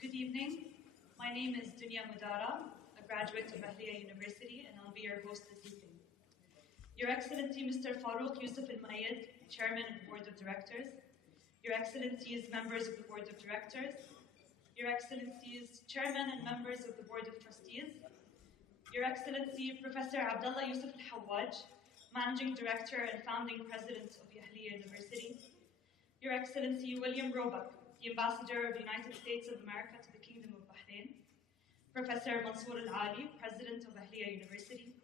Good evening. My name is Dunya Mudara, a graduate of Ahlia University, and I'll be your host this evening. Your Excellency, Mr. Farouk Yusuf Al-Mayed, Chairman of the Board of Directors, Your Excellencies, members of the Board of Directors, Your Excellencies, Chairman and members of the Board of Trustees, Your Excellency, Professor Abdulla Yusuf Al-Hawaj, Managing Director and Founding President of Ahlia University, Your Excellency, William Roebuck, the Ambassador of the United States of America to the Kingdom of Bahrain, Professor Mansoor Al-Ali, President of Ahlia University,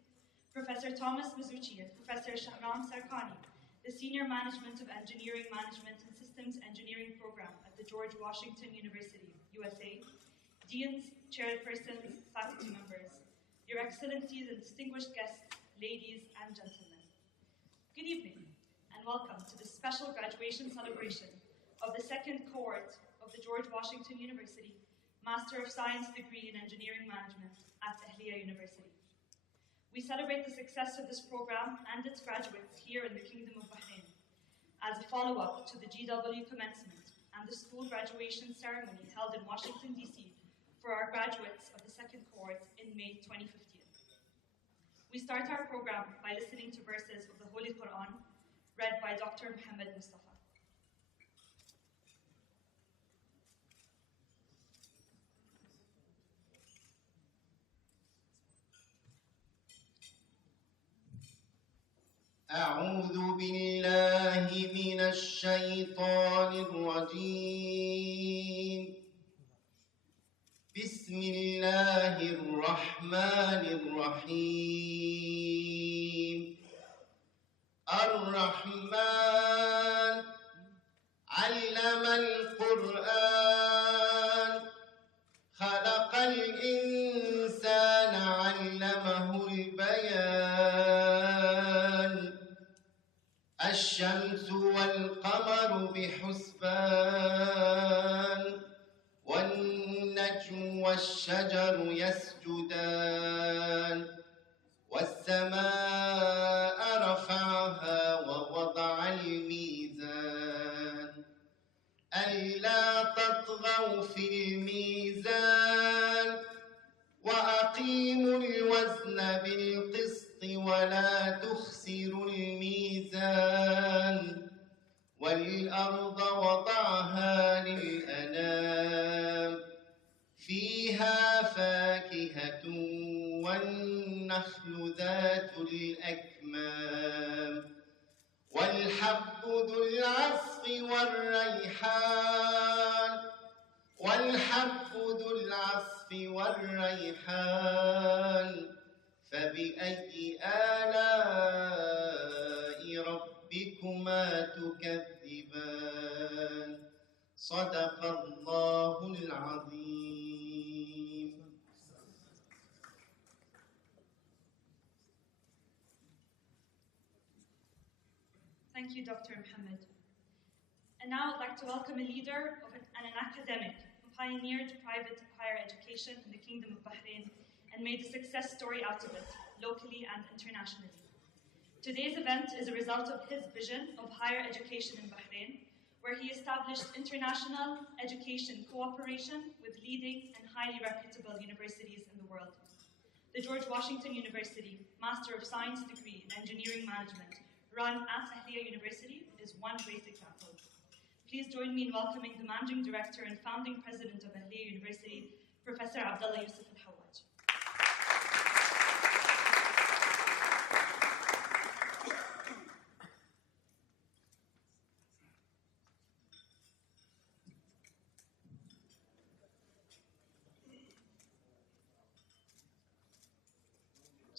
Professor Thomas Massuchi and Professor Shahram Sarkani, the Senior Management of Engineering Management and Systems Engineering Program at the George Washington University, USA, Deans, Chairpersons, faculty members, Your Excellencies and distinguished guests, ladies and gentlemen. Good evening and welcome to this special graduation celebration of the second cohort of the George Washington University Master of Science degree in Engineering Management at Ahlia University. We celebrate the success of this program and its graduates here in the Kingdom of Bahrain as a follow-up to the GWU commencement and the school graduation ceremony held in Washington, D.C. for our graduates of the second cohort in May 2015. We start our program by listening to verses of the Holy Quran read by Dr. Mohammed Mustafa. أعوذ بالله من الشيطان الرجيم بسم الله الرحمن الرحيم الرحمن علم القرآن خلق الإنسان علمه البيان الشمس والقمر بحسبان والنجم والشجر يسجدان والسماء رفعها ووضع الميزان ألا تطغوا في الميزان وأقيموا الوزن بالقسط ولا تخسروا الميزان والأرض وضعها للأنام فيها فاكهة والنخل ذات الأكمام والحب ذو العصف والريحان فبأي آلاء ربكما تكذبان صدق الله العظيم. Thank you, Dr. Mohammed. And now I'd like to welcome a leader and an academic who pioneered private higher education in the Kingdom of Bahrain and made a success story out of it, locally and internationally. Today's event is a result of his vision of higher education in Bahrain, where he established international education cooperation with leading and highly reputable universities in the world. The George Washington University Master of Science degree in Engineering Management run at Ahlia University is one great example. Please join me in welcoming the Managing Director and Founding President of Ahlia University, Professor Abdulla Yusuf Al-Hawaj.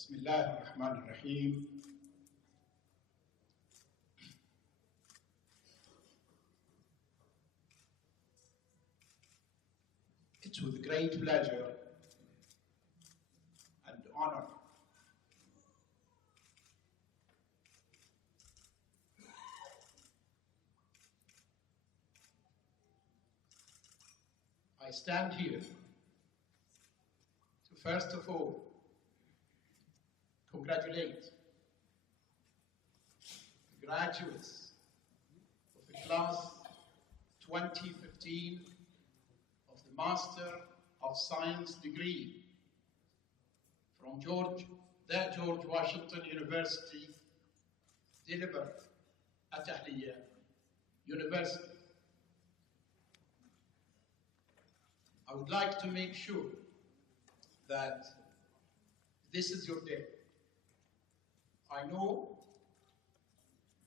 Bismillah ar-Rahman ar-Rahim. It's with great pleasure and honor I stand here to first of all congratulate the graduates of the class 2015 of the Master of Science degree from George Washington University, delivered at Ahlia University. I would like to make sure that this is your day. I know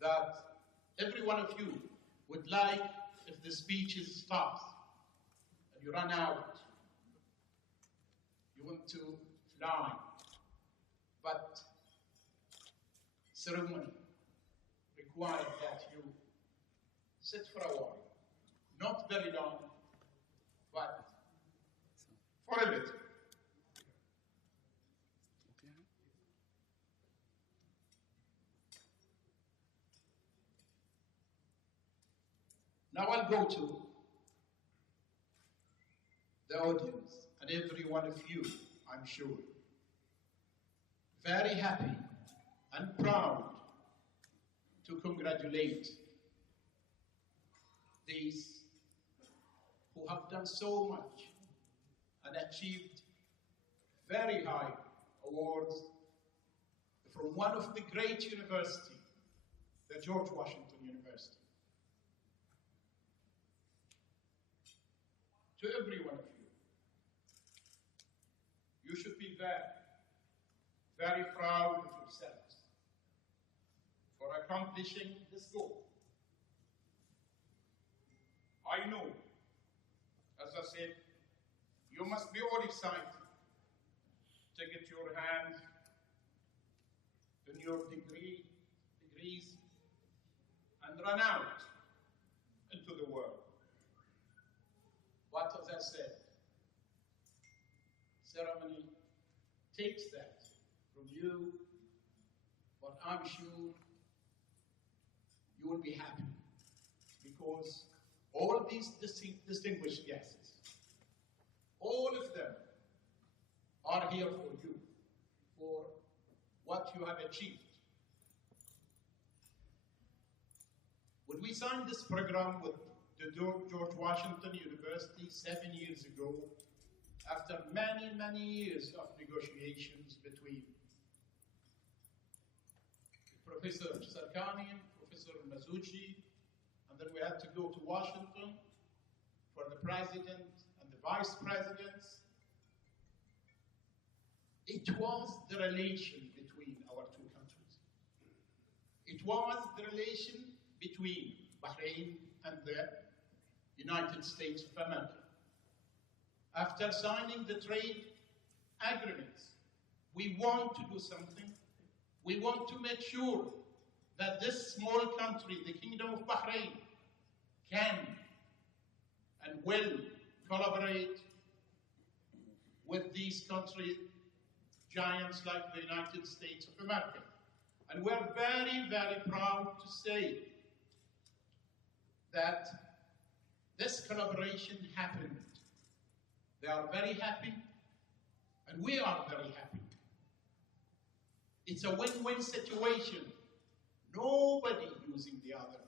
that every one of you would like, if the speech stops and you run out, you want to fly, but ceremony requires that you sit for a while, not very long, but for a bit. Now I'll go to the audience and every one of you, I'm sure, very happy and proud to congratulate these who have done so much and achieved very high awards from one of the great universities, the George Washington University. To every one of you, you should be very, very proud of yourselves for accomplishing this goal. I know, as I said, you must be all excited to get your hands on your degrees and run out into the world. But as I said, ceremony takes that from you, but I'm sure you will be happy because all these distinguished guests, all of them are here for you, for what you have achieved. When we signed this program with the George Washington University 7 years ago, after many, many years of negotiations between Professor Sarkani and Professor Massuchi, and then we had to go to Washington for the president and the vice presidents. It was the relation between our two countries. It was the relation between Bahrain and the United States of America. After signing the trade agreements, we want to do something. We want to make sure that this small country, the Kingdom of Bahrain, can and will collaborate with these country giants like the United States of America. And we're very, very proud to say that this collaboration happened. They are very happy, and we are very happy. It's a win-win situation. Nobody using the other.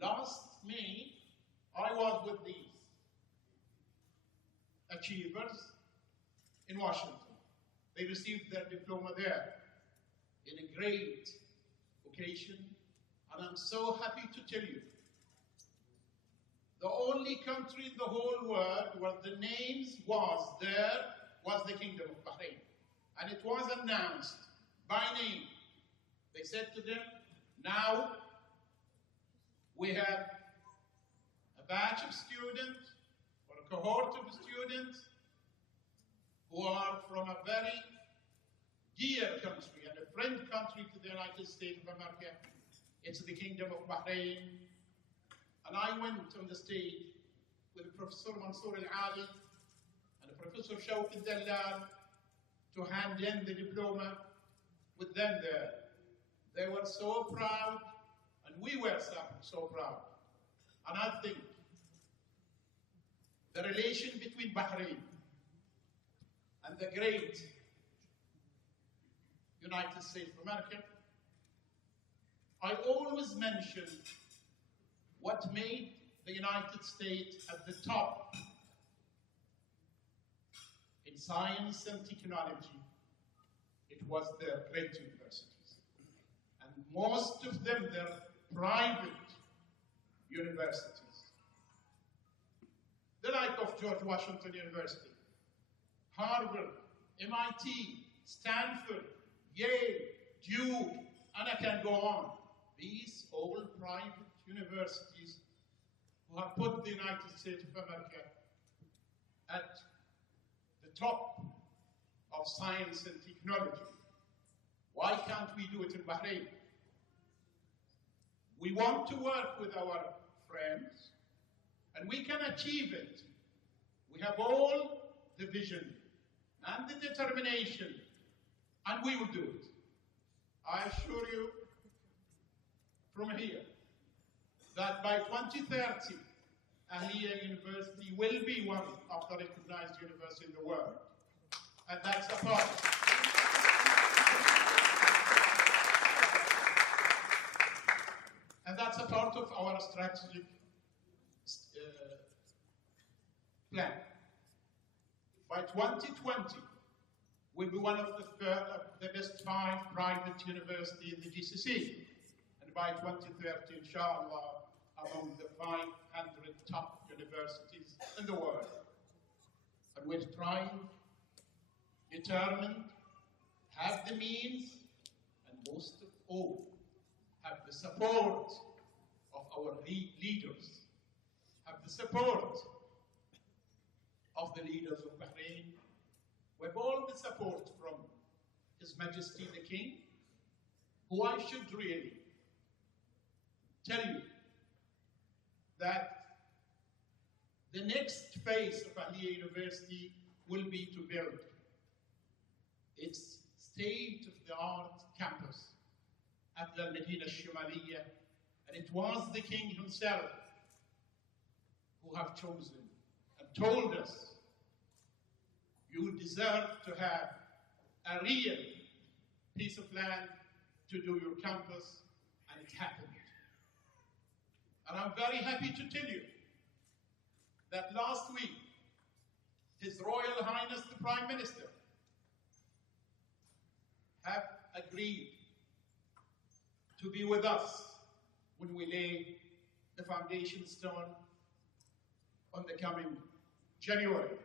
Last May, I was with these achievers in Washington. They received their diploma there in a great occasion, and I'm so happy to tell you, the only country in the whole world where the names was there was the Kingdom of Bahrain. And it was announced by name. They said to them, now we have a batch of students or a cohort of students who are from a very friend country to the United States of America. It's the Kingdom of Bahrain. And I went on the stage with Professor Mansoor Al-Ali and Professor Alhawal to hand in the diploma with them there. They were so proud, and we were so proud. And I think the relation between Bahrain and the great United States of America, I always mention what made the United States at the top in science and technology. It was their great universities. And most of them, they're private universities. The like of George Washington University, Harvard, MIT, Stanford, Yale, Duke, and I can go on. These all private universities who have put the United States of America at the top of science and technology. Why can't we do it in Bahrain? We want to work with our friends, and we can achieve it. We have all the vision and the determination, and we will do it. I assure you from here that by 2030, Ahlia University will be one of the recognized universities in the world. And that's a part. And that's a part of our strategic plan. By 2020, we'll be one of the best 5 private universities in the GCC. And by 2030, inshallah, among the 500 top universities in the world. And we're trying, determined, have the means, and most of all, have the support of our leaders, have the support of the leaders of Bahrain. We have all the support from His Majesty the King, who I should really tell you that the next phase of Ahlia University will be to build its state-of-the-art campus at the Medina Shimaliya, and it was the King himself who have chosen and told us, you deserve to have a real piece of land to do your campus, and it happened. And I'm very happy to tell you that last week, His Royal Highness the Prime Minister have agreed to be with us when we lay the foundation stone on the coming January.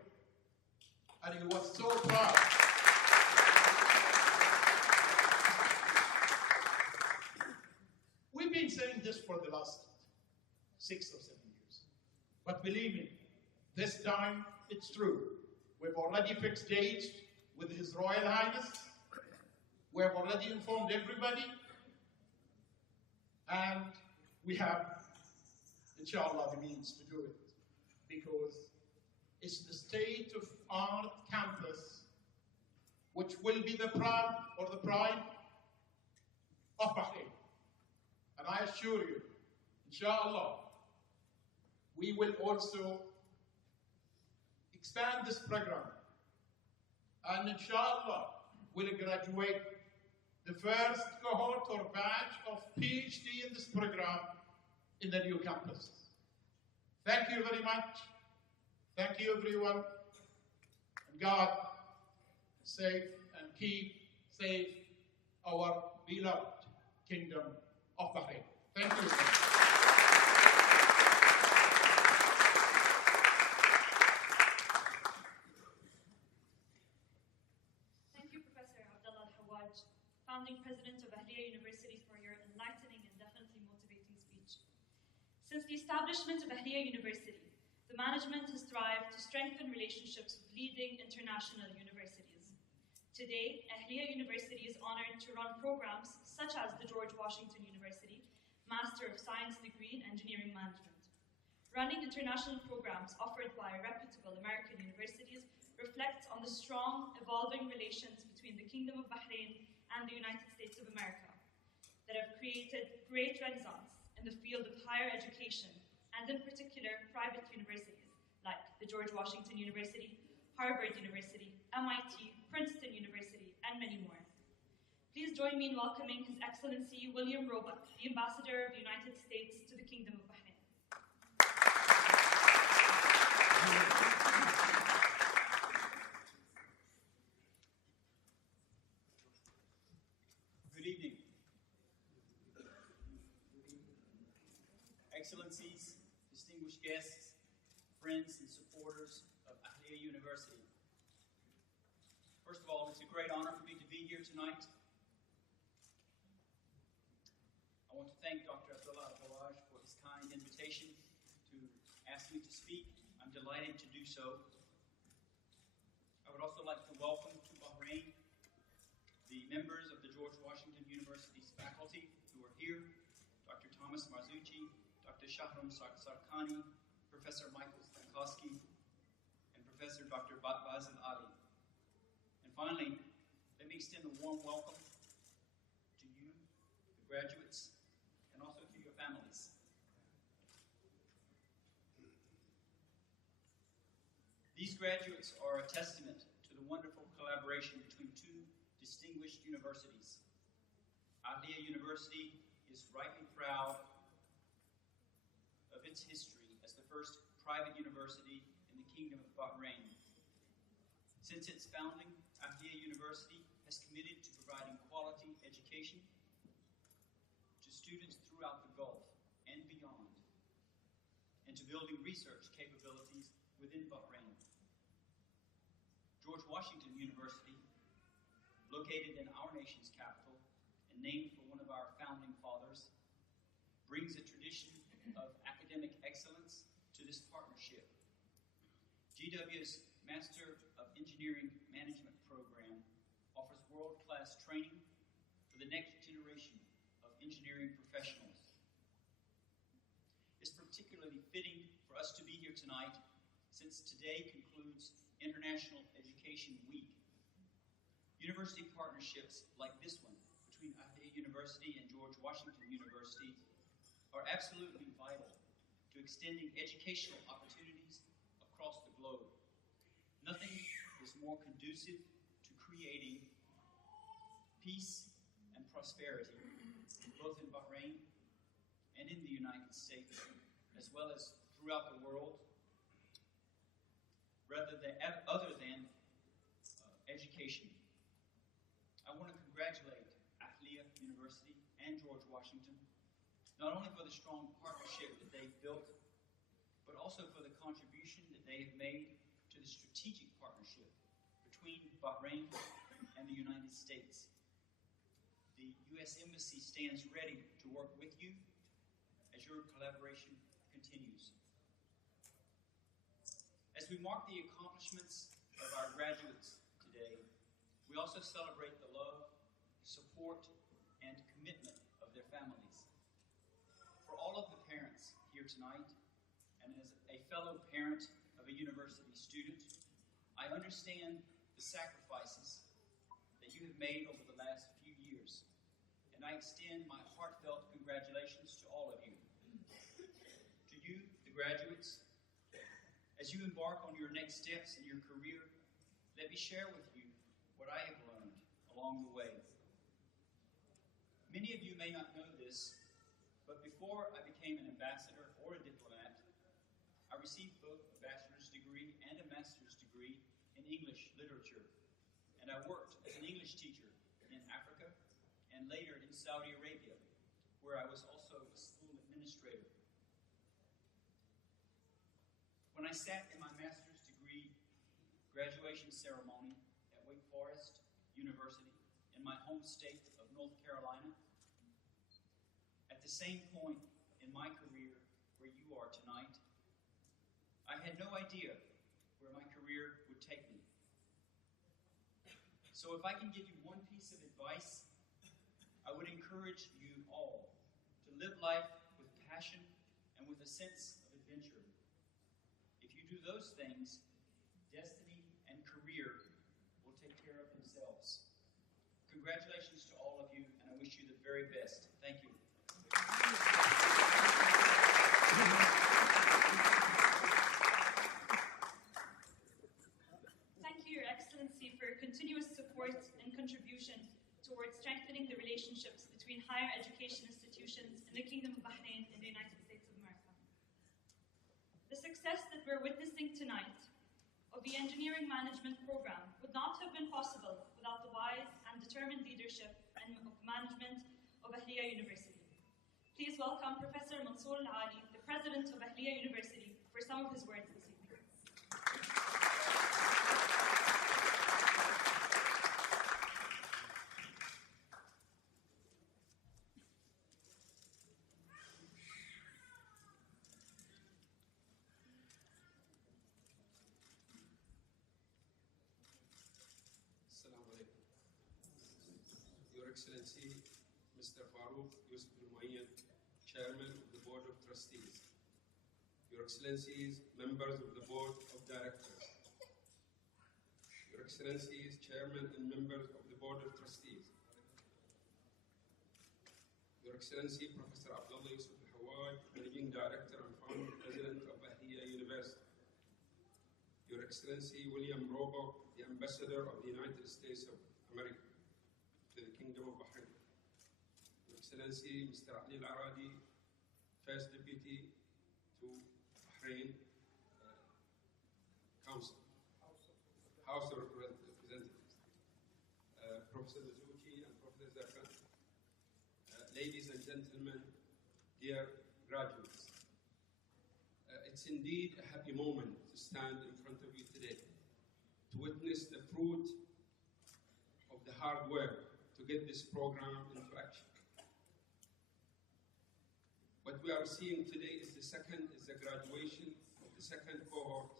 And he was so proud. We've been saying this for the last 6 or 7 years. But believe me, this time it's true. We've already fixed dates with His Royal Highness. We have already informed everybody. And we have, inshallah, the means to do it. Because it's the state-of-art campus which will be the pride of Bahrain. And I assure you, inshallah, we will also expand this program. And inshallah, we'll graduate the first cohort or batch of PhD in this program in the new campus. Thank you very much. Thank you, everyone. And God save and keep safe our beloved Kingdom of Bahrain. Thank you. Thank you, Professor Abdulla Al-Hawaj, founding president of Ahlia University, for your enlightening and definitely motivating speech. Since the establishment of Ahlia University, the management has strived to strengthen relationships with leading international universities. Today, Ahlia University is honored to run programs such as the George Washington University Master of Science degree in Engineering Management. Running international programs offered by reputable American universities reflects on the strong, evolving relations between the Kingdom of Bahrain and the United States of America that have created great renaissance in the field of higher education, and in particular, private universities like the George Washington University, Harvard University, MIT, Princeton University, and many more. Please join me in welcoming His Excellency William V.Roebuck, the Ambassador of the United States to the Kingdom of Bahrain. Good evening. Excellencies, distinguished guests, friends and supporters of Ahlia University. First of all, it's a great honor for me to be here tonight. I want to thank Dr. Abdulla Alhawal for his kind invitation to ask me to speak. I'm delighted to do so. I would also like to welcome to Bahrain the members of the George Washington University's faculty who are here, Dr. Thomas Massuchi, Dr. Shahram Sarkani, Professor Michael Stankowski, and Professor Dr. Basil Ali. And finally, let me extend a warm welcome to you, the graduates, and also to your families. These graduates are a testament to the wonderful collaboration between two distinguished universities. Ahlia University is rightly proud of its history as the first private university in the Kingdom of Bahrain. Since its founding, Ahlia University has committed to providing quality education to students throughout the Gulf and beyond, and to building research capabilities within Bahrain. George Washington University, located in our nation's capital and named for one of our founding fathers, brings a tradition of academic excellence to this partnership. GW's Master of Engineering Management program offers world-class training for the next generation of engineering professionals. It's particularly fitting for us to be here tonight since today concludes International Education Week. University partnerships like this one between Ahlia University and George Washington University are absolutely vital to extending educational opportunities across the globe. Nothing is more conducive to creating peace and prosperity, both in Bahrain and in the United States, as well as throughout the world, other than education. I want to congratulate Ahlia University and George Washington, not only for the strong partnership that they've built, but also for the contribution that they have made to the strategic partnership between Bahrain and the United States. The U.S. Embassy stands ready to work with you as your collaboration continues. As we mark the accomplishments of our graduates today, we also celebrate the love, support, and commitment of their families. For all of the parents here tonight, and as a fellow parent of a university student, I understand the sacrifices that you have made over the last few years, and I extend my heartfelt congratulations to all of you. To you, the graduates, as you embark on your next steps in your career, let me share with you what I have learned along the way. Many of you may not know this, but before I became an ambassador or a diplomat, I received both a bachelor's degree and a master's degree in English literature, and I worked as an English teacher in Africa and later in Saudi Arabia, where I was also a school administrator. When I sat in my master's degree graduation ceremony at Wake Forest University in my home state of North Carolina, at the same point in my career where you are tonight, I had no idea where my career would take me. So if I can give you one piece of advice, I would encourage you all to live life with passion and with a sense of adventure. If you do those things, destiny and career will take care of themselves. Congratulations to all of you, and I wish you the very best. Thank you. Thank you, Your Excellency, for your continuous support and contribution towards strengthening the relationships between higher education institutions in the Kingdom of Bahrain and the United States of America. The success that we're witnessing tonight of the engineering management program would not have been possible without the wise and determined leadership and management of Ahlia University. Please welcome Professor Mansoor Al-Ali, the President of Ahlia University, for some of his words this evening. Your Excellency, Mr. V.Roebuck, Chairman of the Board of Trustees, Your Excellencies, members of the Board of Directors, Your Excellencies, Chairman and members of the Board of Trustees, Your Excellency, Professor Abdulla Alhawal, Managing Director and Founder President of Ahlia University, Your Excellency, V.Roebuck, the Ambassador of the United States of America to the Kingdom of Bahrain, Your Excellency, Mr. Alhawal, First Deputy to Bahrain Council, House of Representatives, Professor Massuchi and Professor Sarkani, ladies and gentlemen, dear graduates, it's indeed a happy moment to stand in front of you today to witness the fruit of the hard work to get this program into action. What we are seeing today is the graduation of the second cohort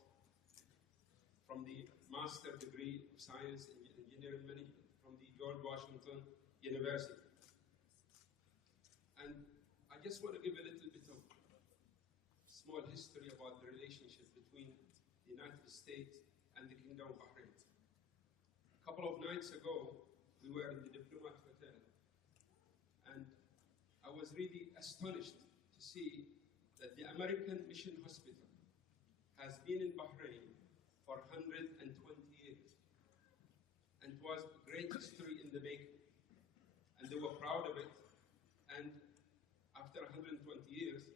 from the Master degree of Science in Engineering Management from the George Washington University. And I just want to give a little bit of small history about the relationship between the United States and the Kingdom of Bahrain. A couple of nights ago, we were in the Diplomat Hotel, and I was really astonished to see that the American Mission Hospital has been in Bahrain for 120 years, and it was great history in the making, and they were proud of it. And after 120 years,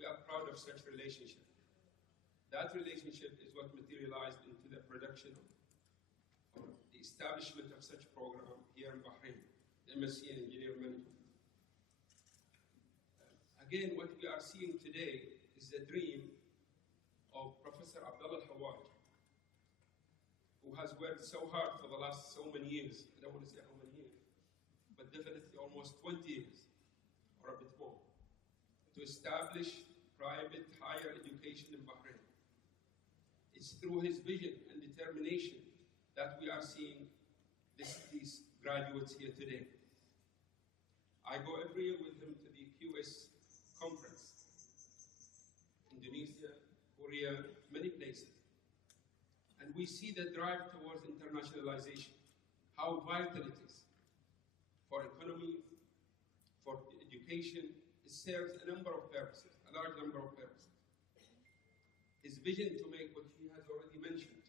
we are proud of such relationship. That relationship is what materialized into the production of the establishment of such program here in Bahrain, the MSc in Engineering Management. Again, what we are seeing today is the dream of Professor Abdulla, who has worked so hard for the last so many years. I don't want to say how many years, but definitely almost 20 years or a bit more, to establish private higher education in Bahrain. It's through his vision and determination that we are seeing these graduates here today. I go every year with him to the QS conference, Indonesia, Korea, many places. And we see the drive towards internationalization, how vital it is for economy, for education. It serves a number of purposes, a large number of purposes. His vision to make what he has already mentioned,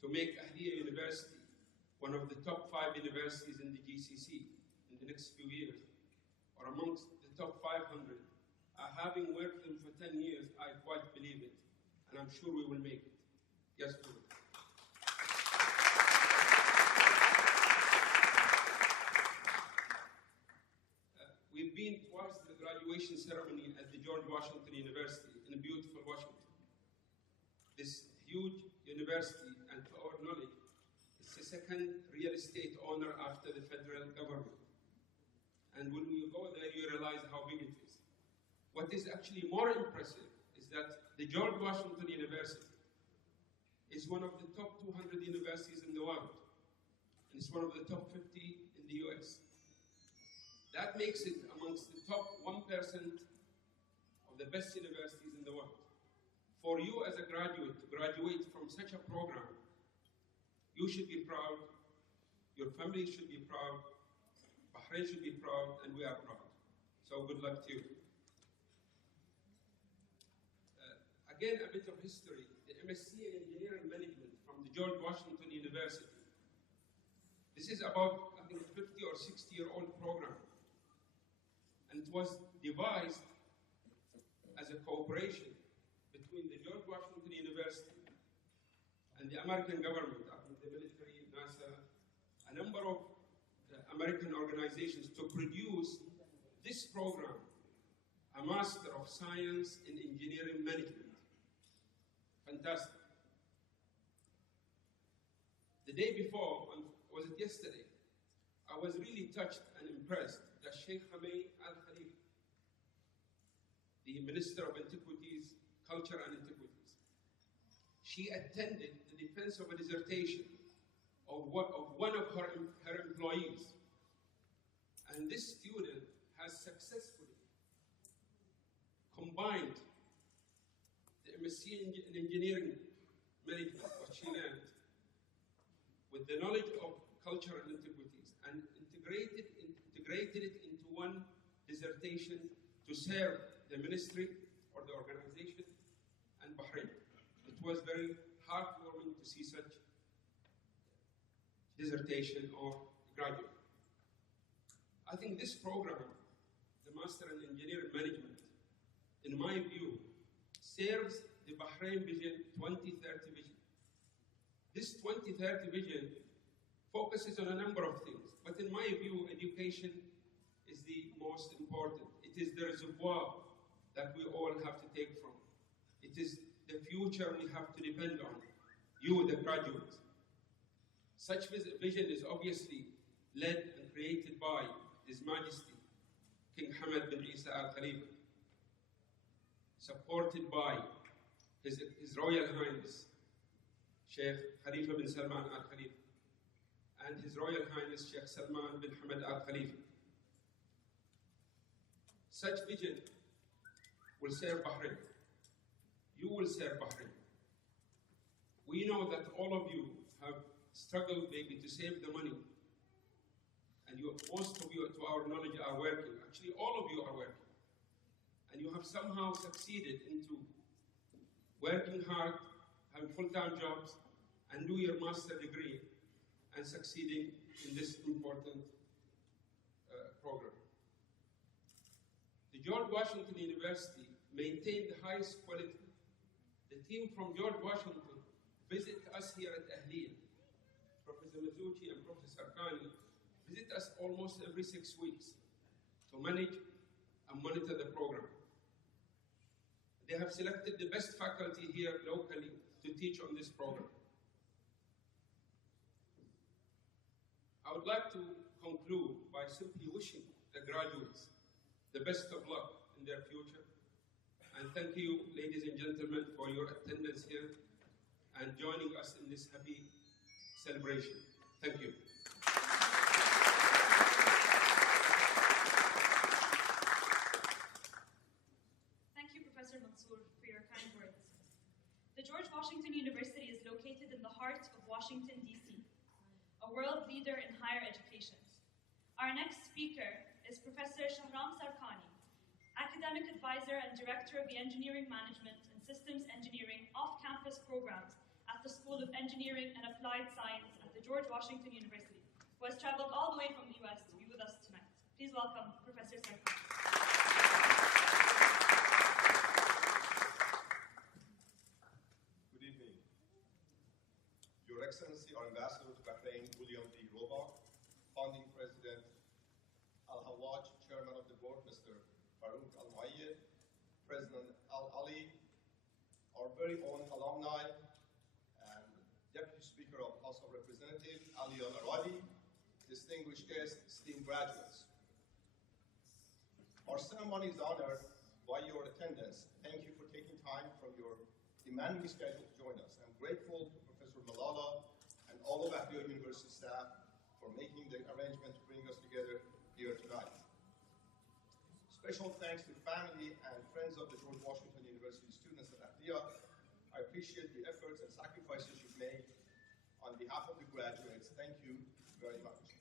to make Ahlia University one of the top 5 universities in the GCC in the next few years, or amongst the top 500. Having worked with him for 10 years, I quite believe it, and I'm sure we will make it. Yes, we will. We've been twice to the graduation ceremony at the George Washington University in beautiful Washington. This huge university, and to our knowledge, is the second real estate owner after the federal government. And when you go there, you realize how big it is. What is actually more impressive is that the George Washington University is one of the top 200 universities in the world. and it's one of the top 50 in the US. That makes it amongst the top 1% of the best universities in the world. For you as a graduate to graduate from such a program, you should be proud, your family should be proud, Bahrain should be proud, and we are proud. So good luck to you. Again, a bit of history. The MSc in Engineering Management from the George Washington University. This is about, I think, 50 or 60-year-old program. And it was devised as a cooperation between the George Washington University and the American government, I think the military, NASA, a number of American organizations to produce this program, a Master of Science in Engineering Management. Fantastic. The day before, was it yesterday, I was really touched and impressed that Sheikh Alkhalifa, the Minister of Antiquities, Culture and Antiquities, she attended the defense of a dissertation of one of her employees. And this student has successfully combined the MSc in Engineering Management, what she learned, with the knowledge of culture and antiquities, and integrated it into one dissertation to serve the ministry or the organization and Bahrain. It was very heartwarming to see such dissertation or graduate. I think this program, the Master in Engineering Management, in my view, serves the Bahrain Vision 2030 vision. This 2030 vision focuses on a number of things, but in my view, education is the most important. It is the reservoir that we all have to take from. It is the future we have to depend on, you, the graduates. Such vision is obviously led and created by His Majesty, King Mohammed bin Isa Al-Khalifa, supported by His Royal Highness, Sheikh Khalifa bin Salman Al-Khalifa, and His Royal Highness, Sheikh Salman bin Mohammed Al-Khalifa. Such vision will serve Bahrain. You will serve Bahrain. We know that all of you have struggled maybe to save the money, and most of you, to our knowledge, are working. Actually, all of you are working. And you have somehow succeeded into working hard, having full-time jobs, and do your master degree, and succeeding in this important program. The George Washington University maintained the highest quality. The team from George Washington visit us here at Ahlia. Professor Massuchi and Prof. Sarkani visit us almost every 6 weeks to manage and monitor the program. They have selected the best faculty here locally to teach on this program. I would like to conclude by simply wishing the graduates the best of luck in their future. And thank you, ladies and gentlemen, for your attendance here and joining us in this happy celebration. Thank you. Thank you, Professor Mansoor, for your kind words. The George Washington University is located in the heart of Washington, D.C., a world leader in higher education. Our next speaker is Professor Shahram Sarkani, Academic Advisor and Director of the Engineering Management and Systems Engineering off-campus programs at the School of Engineering and Applied Science at the George Washington University, who has traveled all the way from the US to be with us tonight. Please welcome Professor Sarkani. Good evening. Your Excellency, our Ambassador to Bahrain, William V.Roebuck, Founding President Alhawal, Chairman of the Board, Mr. V.Roebuck, President Alhawal, our very own alumni, and Deputy Speaker of House of Representatives, Alhawal, distinguished guests, esteemed graduates. Our ceremony is honored by your attendance. Thank you for taking time from your demanding schedule to join us. I'm grateful to Professor Malala and all of Ahlia University staff for making the arrangement to bring us together here tonight. Special thanks to family and friends of the George Washington University students at Ahlia. I appreciate the efforts and sacrifices you've made. On behalf of the graduates, thank you very much.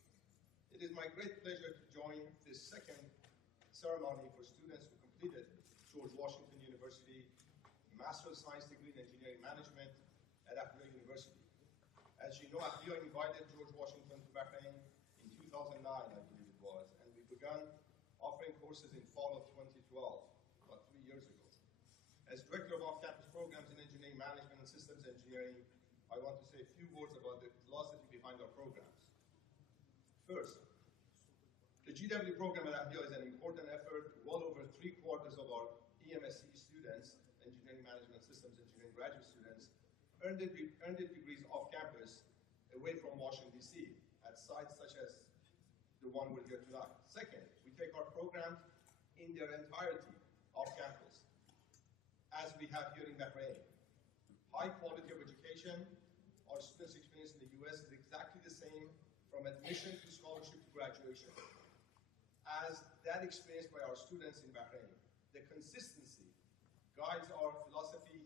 It is my great pleasure to join this second ceremony for students who completed George Washington University Master of Science degree in Engineering Management at Ahlia University. As you know, Ahlia invited George Washington to Bahrain in 2009, I believe it was, and we began offering courses in fall of 2012, about 3 years ago. As Director of Off-Campus Programs in Engineering Management and Systems Engineering, I want to say a few words about the philosophy behind our programs. First, the GWU program at Ahlia is an important effort. Well over 3/4 of our EMSE students, Engineering Management Systems Engineering graduate students, earned their degrees off-campus away from Washington, D.C., at sites such as the one we're here tonight. Second, we take our programs in their entirety off-campus, as we have here in Bahrain. High quality of education. Our students' experience in the U.S. is exactly the same from admission to scholarship to graduation, as that experienced by our students in Bahrain. The consistency guides our philosophy.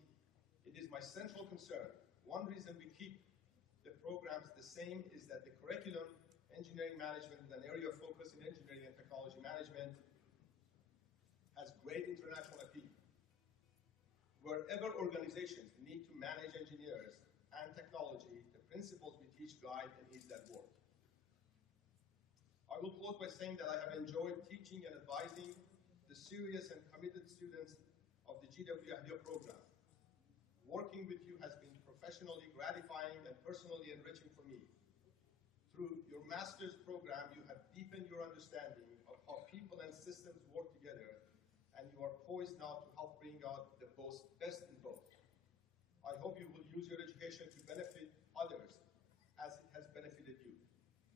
It is my central concern. One reason we keep the programs the same is that the curriculum, engineering management, is an area of focus in engineering and technology management, has great international appeal. Wherever organizations need to manage engineers and technology, the principles we teach guide and ease that work. I will close by saying that I have enjoyed teaching and advising the serious and committed students of the GWU Ahlia program. Working with you has been professionally gratifying and personally enriching for me. Through your master's program, you have deepened your understanding of how people and systems work together, and you are poised now to help bring out the best in both. I hope you will use your education to benefit others as it has benefited you.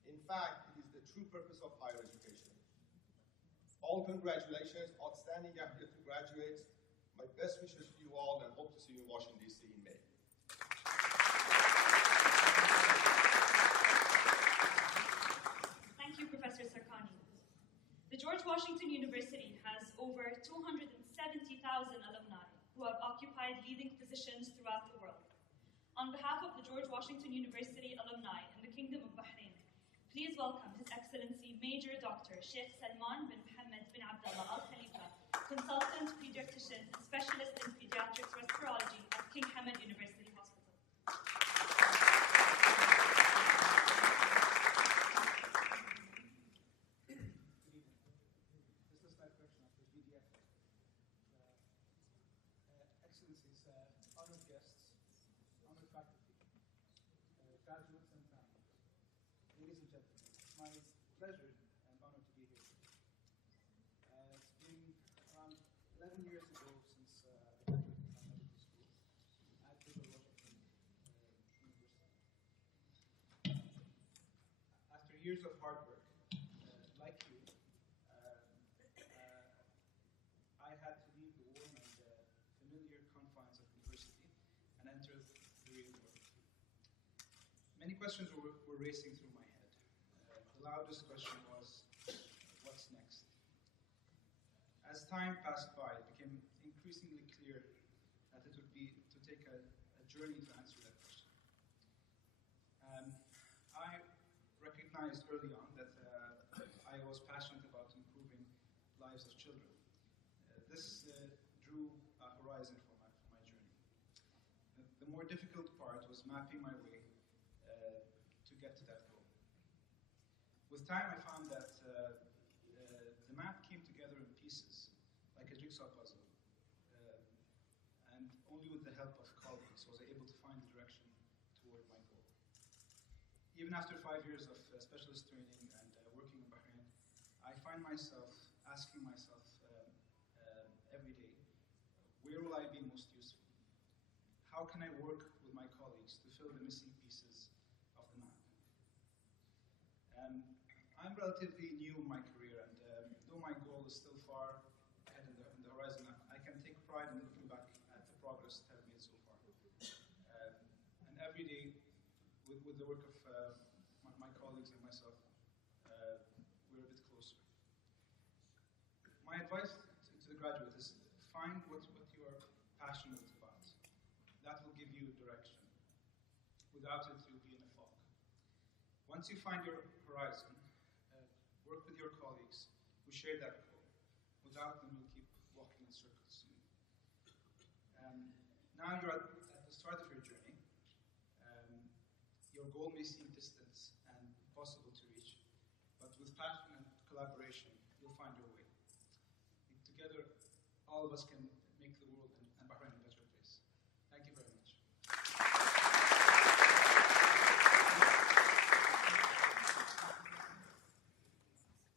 In fact, it is the true purpose of higher education. All congratulations, outstanding Ahlia graduates. My best wishes to you all, and hope to see you in Washington, D.C. in May. Thank you, Professor Sarkani. The George Washington University has over 270,000 alumni who have occupied leading positions throughout the world. On behalf of the George Washington University alumni in the Kingdom of Bahrain, please welcome His Excellency Major Dr. Sheikh Salman bin Mohammed bin Abdulla Alkhalifa, Consultant Pediatrician and Specialist in Pediatrics Respirology at King Hamad University Hospital. Good evening. This is my question of the PDF. Excellencies, honored guests, honored faculty, graduates and families, ladies and gentlemen, it's my pleasure and honor to be here. It's been around 11 years ago since I graduated from medical school at George Washington University. After years of hard work, like you, I had to leave the warm and familiar confines of university and enter the real world. Many questions were racing through my head. The loudest question was, what's next? As time passed by, it became increasingly clear that it would be to take a journey to answer that question. I recognized early on that I was passionate about improving lives of children. This drew a horizon for my journey. The more difficult part was mapping my way to get to that goal. With time, I found that the map came together in pieces, like a jigsaw puzzle, and only with the help of colleagues was I able to find the direction toward my goal. Even after 5 years of specialist training and working in Bahrain, I find myself asking myself every day, where will I be most useful? How can I work with my colleagues to fill the missing pieces of the map? I'm relatively new in my career, and though my goal is still far ahead in the horizon, I can take pride in looking back at the progress that I've made so far. And every day, with the work of my colleagues and myself, advice to the graduate is find what you are passionate about. That will give you direction. Without it, you'll be in a fog. Once you find your horizon, work with your colleagues who share that goal. Without them, you'll keep walking in circles. Now you're at the start of your journey. Your goal may seem distant and impossible to reach, but with passion and collaboration, you'll find your way. Together, all of us can make the world and Bahrain a better place. Thank you very much.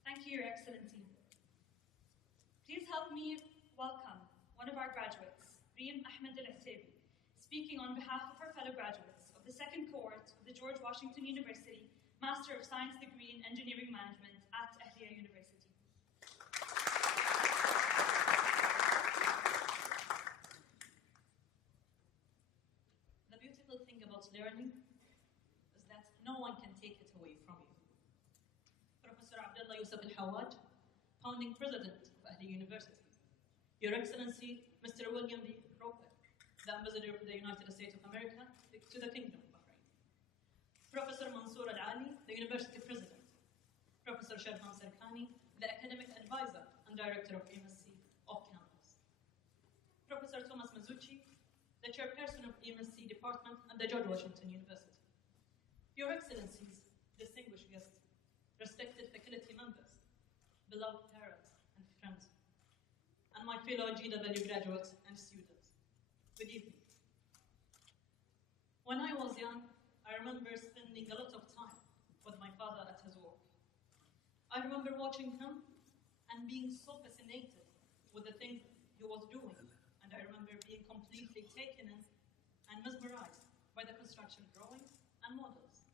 Thank you, Your Excellency. Please help me welcome one of our graduates, Reem Al-Alotaibi, speaking on behalf of her fellow graduates of the second cohort of the George Washington University Master of Science degree in Engineering Management at Ahlia University. The beautiful thing about learning is that no one can take it away from you. Professor Abdulla Al-Hawaj, founding president of Ahlia University. Your Excellency, Mr. William V.Roebuck, the Ambassador of the United States of America to the Kingdom of Bahrain. Professor Mansoor Al-Ali, the University President. Professor Shahram Sarkani, the Academic Advisor and Director of EMSE off-campus. Professor Thomas Massuchi, the Chairperson of EMSC Department at the George Washington University. Your Excellencies, distinguished guests, respected faculty members, beloved parents and friends, and my fellow GWU graduates and students, good evening. When I was young, I remember spending a lot of time with my father at his work. I remember watching him and being so fascinated with the things he was doing, and I remember being completely taken in and mesmerized by the construction drawings and models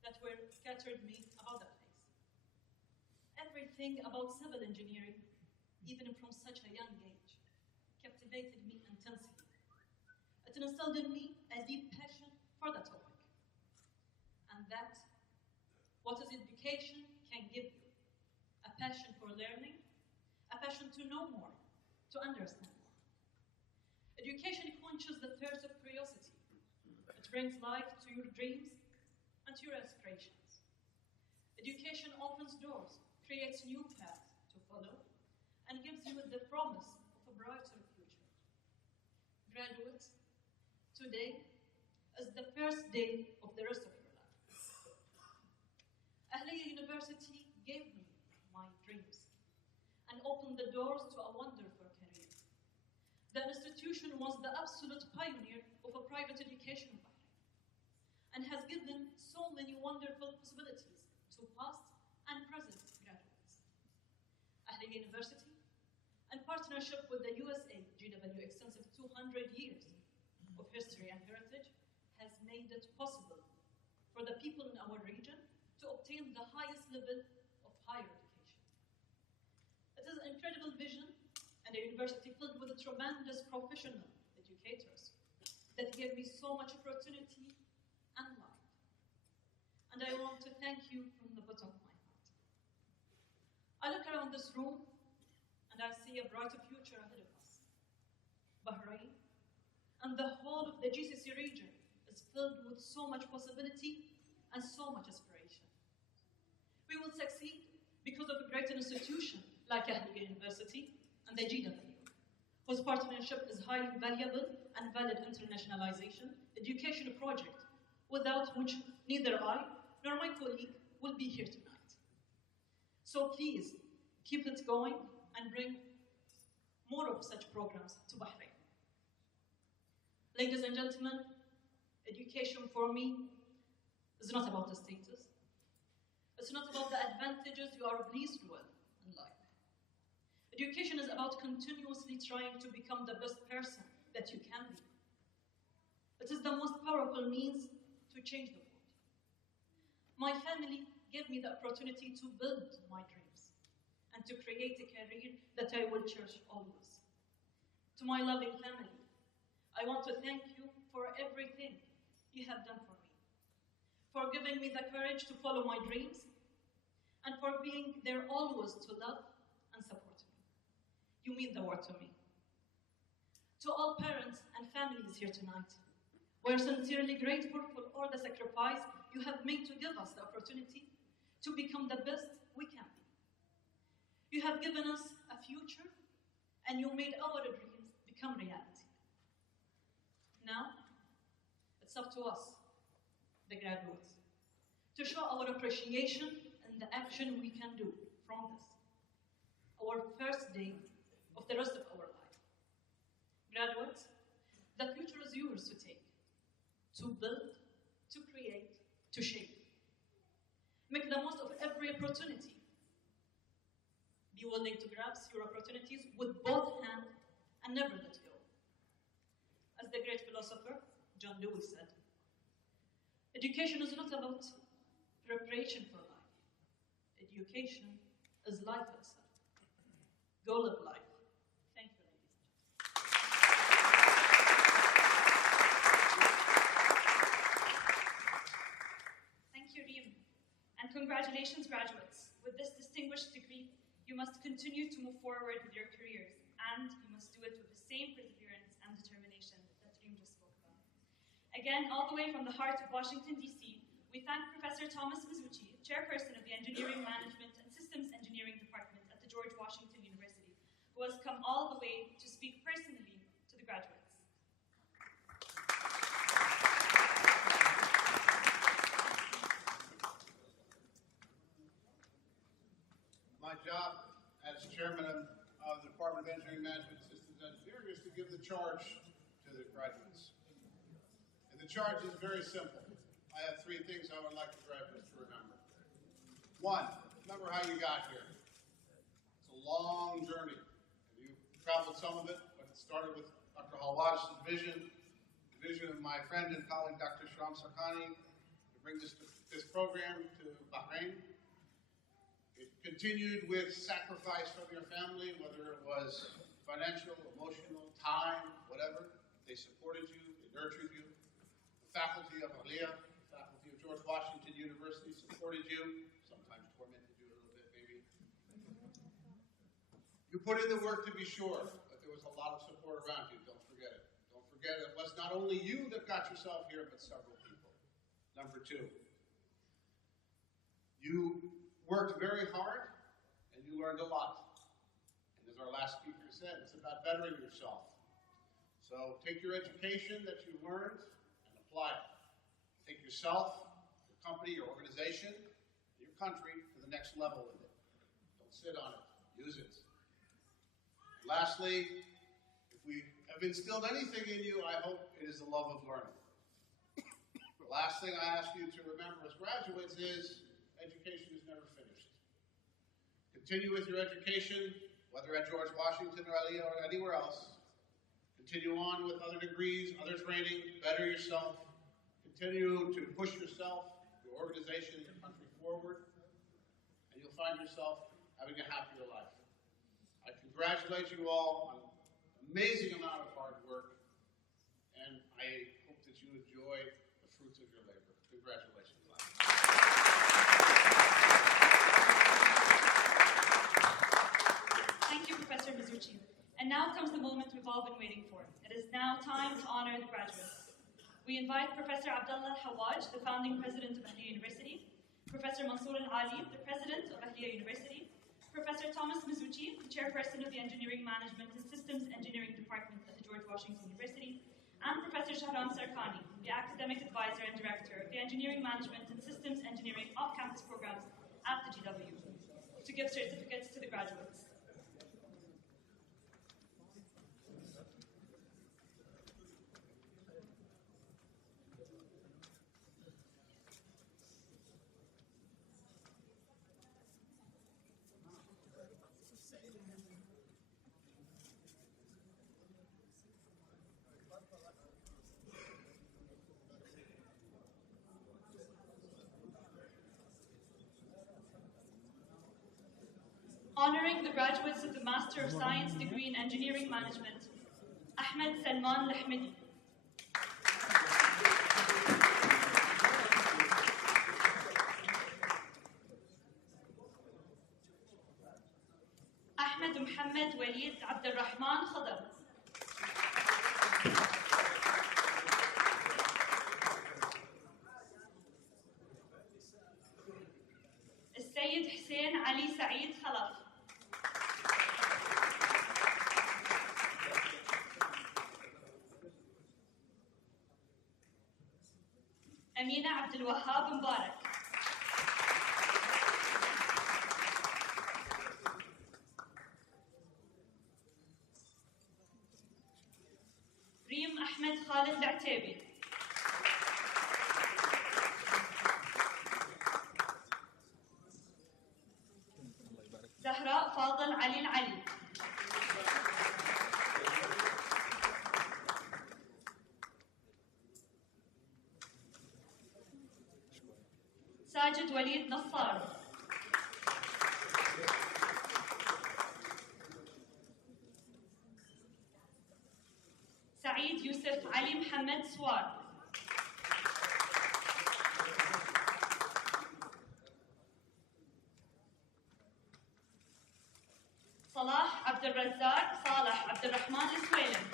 that were scattered me about the place. Everything about civil engineering, even from such a young age, captivated me intensely. It instilled in me a deep passion for the topic. And that, what is education can give you, a passion for learning, a passion to know more, to understand more. Education quenches the thirst of curiosity. It brings life to your dreams and to your aspirations. Education opens doors, creates new paths to follow, and gives you the promise of a brighter future. Graduates, today is the first day of the rest of your life. Ahlia University gave me my dreams and opened the doors to a wonderful career. The institution was the absolute pioneer of a private education in Bahrain and has given so many wonderful possibilities to past and present graduates. Ahlia University, in partnership with the USA GWU extensive 200 years of history and heritage, has made it possible for the people in our region to obtain the highest level of higher education. It is an incredible vision and a university filled with tremendous professional educators that gave me so much opportunity and life. And I want to thank you from the bottom of my heart. I look around this room and I see a brighter future ahead of us. Bahrain and the whole of the GCC region is filled with so much possibility and so much aspiration. We will succeed because of a great institution like Ahlia University and the GWU, whose partnership is highly valuable and valid internationalization education project, without which neither I nor my colleague will be here tonight. So please, keep it going and bring more of such programs to Bahrain. Ladies and gentlemen, education for me is not about the status. It's not about the advantages you are pleased with in life. Education is about continuously trying to become the best person that you can be. It is the most powerful means to change the world. My family gave me the opportunity to build my dreams and to create a career that I will cherish always. To my loving family, I want to thank you for everything you have done for me, for giving me the courage to follow my dreams, and for being there always to love and support me. You mean the world to me. To all parents and families here tonight, we're sincerely grateful for all the sacrifice you have made to give us the opportunity to become the best we can be. You have given us a future, and you made our dreams become reality. Now, it's up to us, the graduates, to show our appreciation and the action we can do from this, our first day of the rest of our life. Graduates, the future is yours to take, to build, to create, to shape. Make the most of every opportunity. Be willing to grasp your opportunities with both hands and never let go. As the great philosopher John Lewis said, education is not about preparation for life. Education is life itself. Go live life. Thank you, ladies and gentlemen. Thank you, Reem. And congratulations, graduates. With this distinguished degree, you must continue to move forward with your careers, and you must do it with the same perseverance and determination that Reem just spoke about. Again, all the way from the heart of Washington, D.C., we thank Professor Thomas Massuchi, Chairperson of the Engineering Management and Systems Engineering Department at the George Washington University, who has come all the way to speak personally to the graduates. My job as chairman of the Department of Engineering Management and Systems Engineering is to give the charge to the graduates. And the charge is very simple. I have three things I would like the graduates to remember. One, remember how you got here. It's a long journey. And you traveled some of it, but it started with Dr. Alhawal's vision, the vision of my friend and colleague, Dr. Shahram Sarkani, to bring this program to Bahrain. It continued with sacrifice from your family, whether it was financial, emotional, time, whatever. They supported you, they nurtured you. The faculty of Ahlia, the faculty of George Washington University supported you, sometimes tormented you a little bit, maybe. You put in the work to be sure, but there was a lot of support around you, don't forget it. Don't forget it was not only you that got yourself here, but several people. Number two, you worked very hard, and you learned a lot. And as our last speaker said, it's about bettering yourself. So take your education that you learned and apply it. Take yourself, your company, your organization, your country to the next level with it. Don't sit on it. Use it. Lastly, if we have instilled anything in you, I hope it is the love of learning. The last thing I ask you to remember as graduates is education is never finished. Continue with your education, whether at George Washington or Ahlia or anywhere else. Continue on with other degrees, other training, better yourself. Continue to push yourself, your organization, your country forward, and you'll find yourself having a happier life. I congratulate you all on an amazing amount of hard work, and I hope that you enjoy the fruits of your labor. Congratulations. Thank you, Professor Massuchi. And now comes the moment we've all been waiting for. It is now time to honor the graduates. We invite Professor Abdulla Al-Hawaj, the founding president of Ahlia University, Professor Mansoor Al-Ali, the president of Ahlia University, Professor Thomas Massuchi, the chairperson of the Engineering Management and Systems Engineering Department at the George Washington University, and Professor Shahram Sarkani, the academic advisor and director of the Engineering Management and Systems Engineering off-campus programs at the GWU, to give certificates to the graduates. Honoring the graduates of the Master of Science degree in Engineering Management, Salman Lahmidi. ماجد محمد وليد عبد الرحمن خضر. السيد حسين علي سعيد خلف. أمينة عبد الوهاب مبارك. ريم أحمد خالد العتيبي. زهراء فاضل علي العلي. ساجد وليد نصار. سعيد يوسف علي محمد سوار. صلاح عبد الرزاق صالح عبد الرحمن السويلم.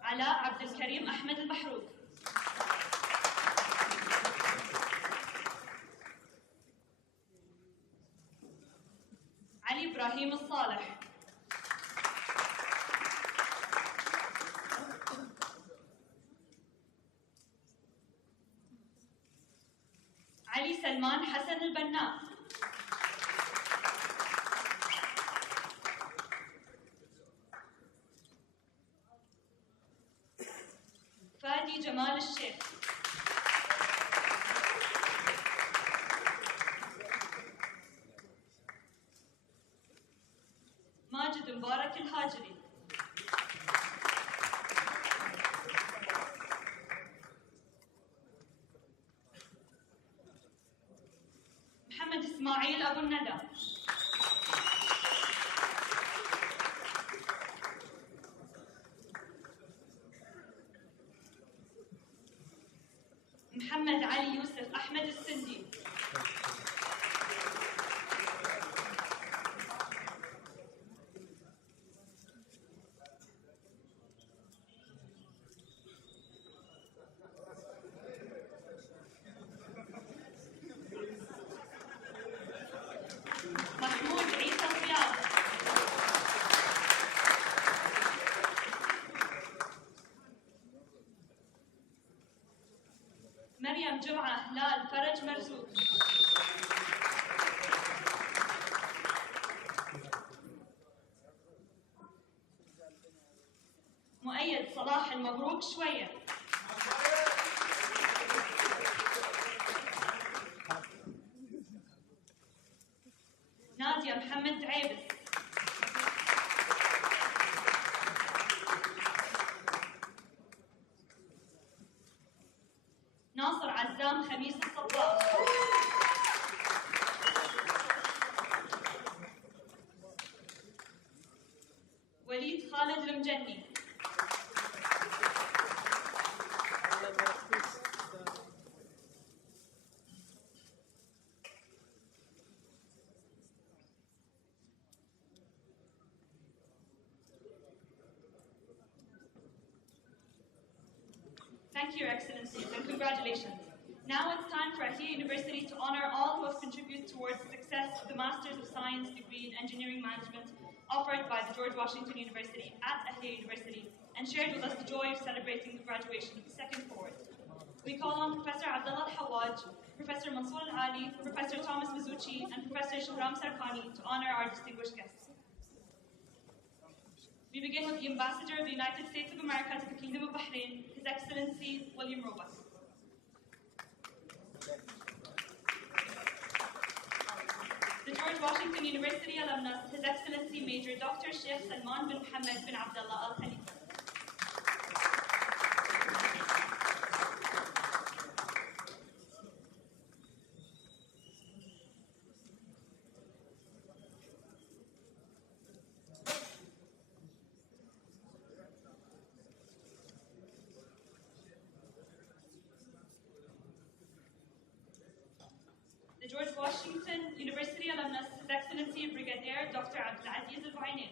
علاء عبد الكريم أحمد البحروك. علي إبراهيم الصالح. علي سلمان حسن البناء. فادي جمال الشيخ. ماجد مبارك الهاجري. محمد إسماعيل أبو الندى. محمد علي يوسف أحمد السندي. محمود عيسى صياد. مريم جمعة هلال فرج مرزوق. مؤيد صلاح المبروك شوية. نادية محمد عيبس. ناصر عزام خميس الصباح. وليد خالد المجني. Thank you, Your Excellencies, and congratulations. Now it's time for Ahlia University to honor all who have contributed towards the success of the Masters of Science degree in Engineering Management offered by the George Washington University at Ahlia University and shared with us the joy of celebrating the graduation of the second cohort. We call on Professor Abdulla Alhawal, Professor Mansoor Al-Ali, Professor Thomas Massuchi, and Professor Shahram Sarkani to honor our distinguished guests. We begin with the Ambassador of the United States of America to the Kingdom of Bahrain, His Excellency V.Roebuck. The George Washington University alumnus, His Excellency Major Dr. Sheikh Salman bin Mohammed bin Abdulla Alkhalifa. Washington University alumnus, His Excellency Brigadier Dr. Abdulla Al-Bahrain.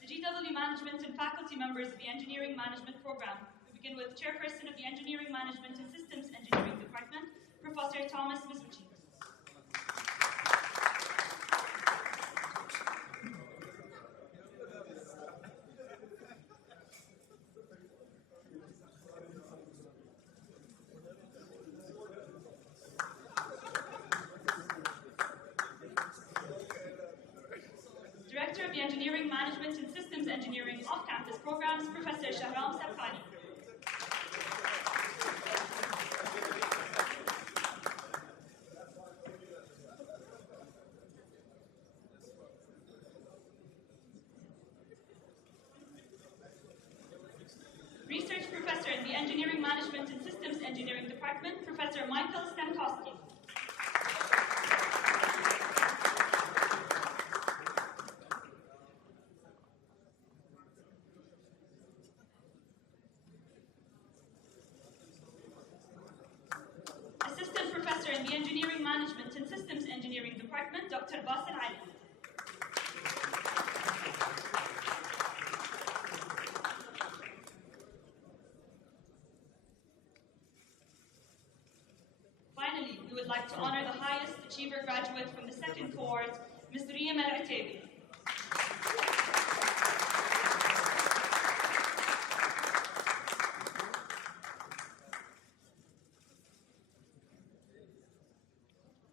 The GWU management and faculty members of the Engineering Management Program. We begin with Chairperson of the Engineering Management and Systems Engineering Department, Professor Thomas Massuchi. Director of the Engineering Management and Systems Engineering Off-Campus Programs, Professor Shahram Sarkani. Research Professor in the Engineering Management and Systems Engineering Department, Professor Michael Stankowski. Assistant Professor in the Engineering Management and Systems Engineering Department, Dr. Alhawal. Finally, we would like to honor the highest achiever graduate from the second cohort, Ms. Reem Alotaibi.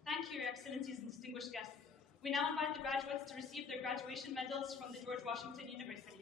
Thank you, Your Excellencies and distinguished guests. We now invite the graduates to receive their graduation medals from the George Washington University.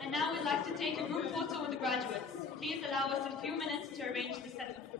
And now we'd like to take a group photo with the graduates. Please allow us a few minutes to arrange the set of